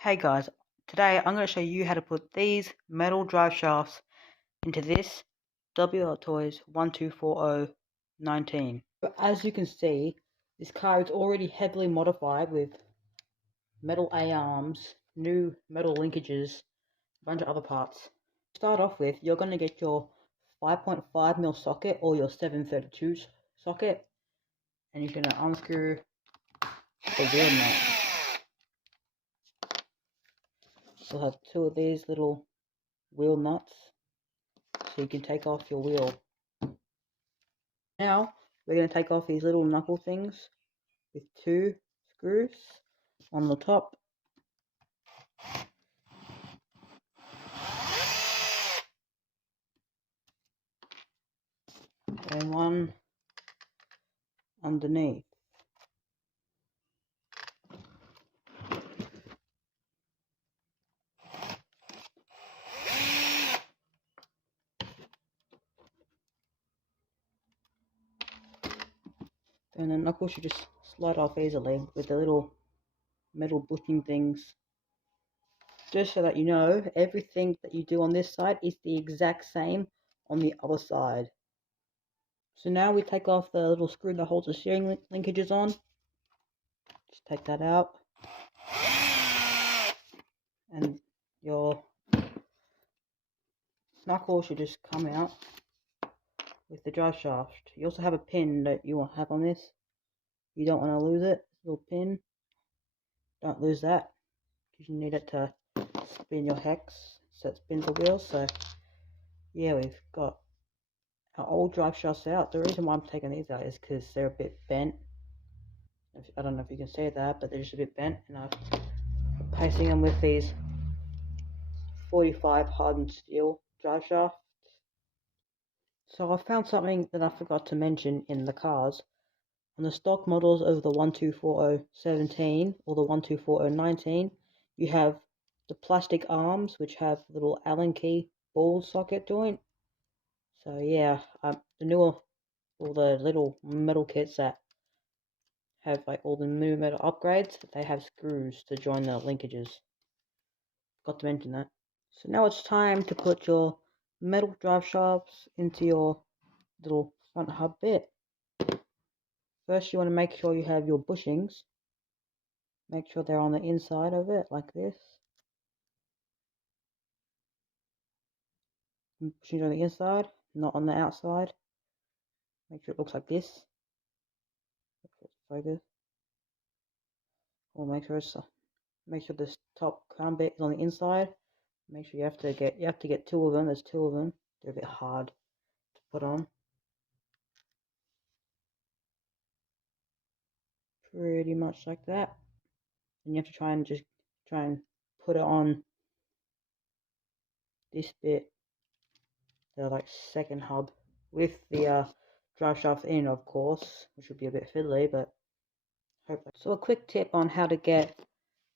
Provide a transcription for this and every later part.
Hey guys, today I'm going to show you how to put these metal drive shafts into this A.T.S 124019. As you can see, this car is already heavily modified with metal A-arms, new metal linkages, a bunch of other parts. To start off with, you're going to get your 5.5mm socket or your 732 socket, and you're going to unscrew the wheel nut. You'll have two of these little wheel nuts, so you can take off your wheel. Now we're going to take off these little knuckle things with two screws on the top and one underneath. And the knuckles should just slide off easily with the little metal bushing things. Just so that you know, everything that you do on this side is the exact same on the other side. So now we take off the little screw that holds the steering linkages on. Just take that out. And your knuckle should just come out with the drive shaft. You also have a pin that you want to have on this. You don't want to lose it. Little pin. Don't lose that, because you need it to spin your hex so it spins the wheels. So yeah, we've got our old drive shafts out. The reason why I'm taking these out is because they're a bit bent. I don't know if you can see that, but they're just a bit bent, and I'm replacing them with these 45 hardened steel drive shafts. So I found something that I forgot to mention in the cars. On the stock models of the 124017 or the 124019, you have the plastic arms, which have little Allen key ball socket joint. So yeah, the newer, all the little metal kits that have like all the new metal upgrades, they have screws to join the linkages. Got to mention that. So now it's time to put your metal drive shafts into your little front hub bit. First, you want to make sure you have your bushings. Make sure they're on the inside of it, like this. Bushings on the inside, not on the outside. Make sure it looks like this. Focus. Or make sure this top crown bit is on the inside. Make sure you have to get two of them. There's two of them. They're a bit hard to put on. Pretty much like that. And you have to try and put it on this bit, the like second hub, with the drive shaft in, of course, which would be a bit fiddly, but hopefully. So a quick tip on how to get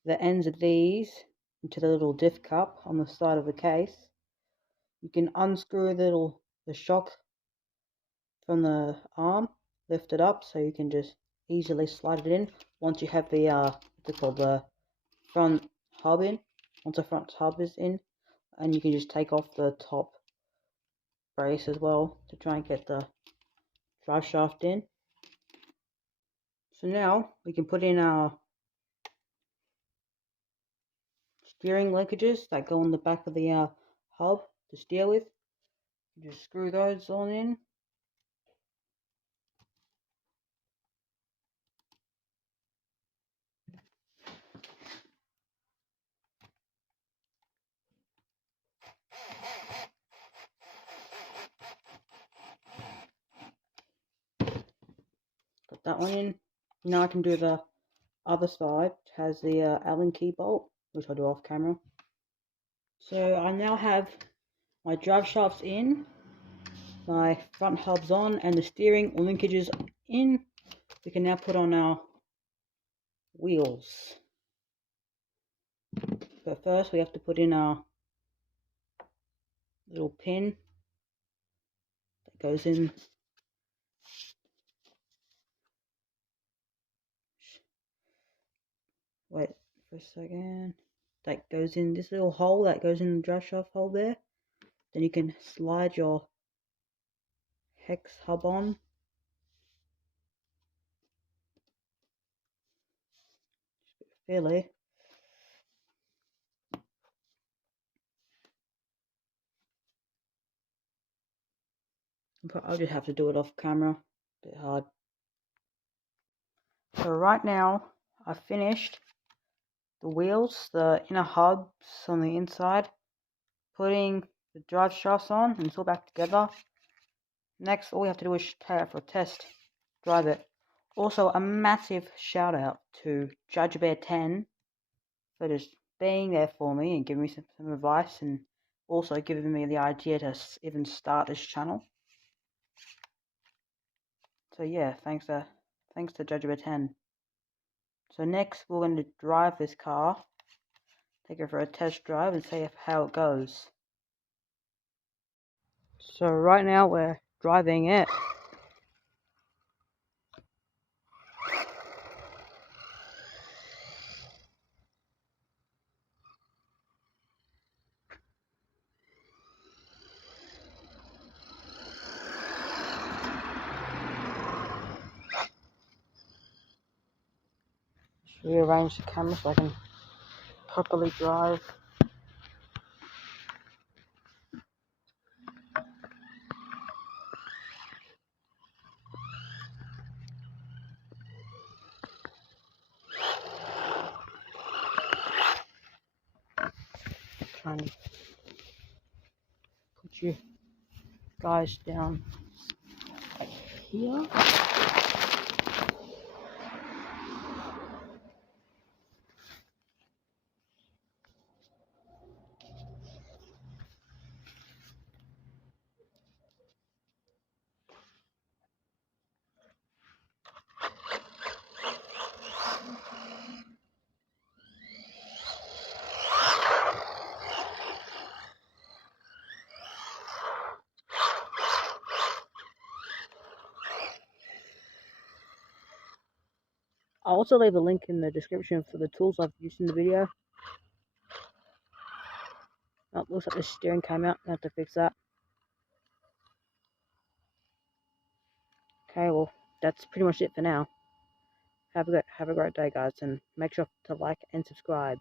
the ends of these into the little diff cup on the side of the case. You can unscrew the shock from the arm, lift it up so you can just easily slide it in once you have the what's it called, the front hub in. Once the front hub is in, and you can just take off the top brace as well to try and get the drive shaft in. So now we can put in our steering linkages that go on the back of the hub to steer with. You just screw those on in. Got that one in. Now I can do the other side, which has the Allen key bolt, which I'll do off camera. So I now have my drive shafts in, my front hubs on, and the steering linkages in. We can now put on our wheels. But first we have to put in our little pin that goes in. Wait for a second. that goes in this little hole that goes in the drive shaft hole there. Then you can slide your hex hub on. Fairly. But I'll just have to do it off camera. A bit hard. So right now I've finished the wheels, the inner hubs on the inside, putting the drive shafts on, and it's all back together. Next, all we have to do is take it for a test, drive it. Also, a massive shout out to Judge Bear 10 for just being there for me and giving me some advice, and also giving me the idea to even start this channel. So yeah, thanks to Judge Bear 10. So next, we're going to drive this car, take it for a test drive, and see how it goes. So right now we're driving it. Just rearrange the camera so I can properly drive. Trying to put you guys down here. I'll also leave a link in the description for the tools I've used in the video. Oh, looks like the steering came out. I have to fix that. Okay, well, that's pretty much it for now. Have a great day, guys, and make sure to like and subscribe.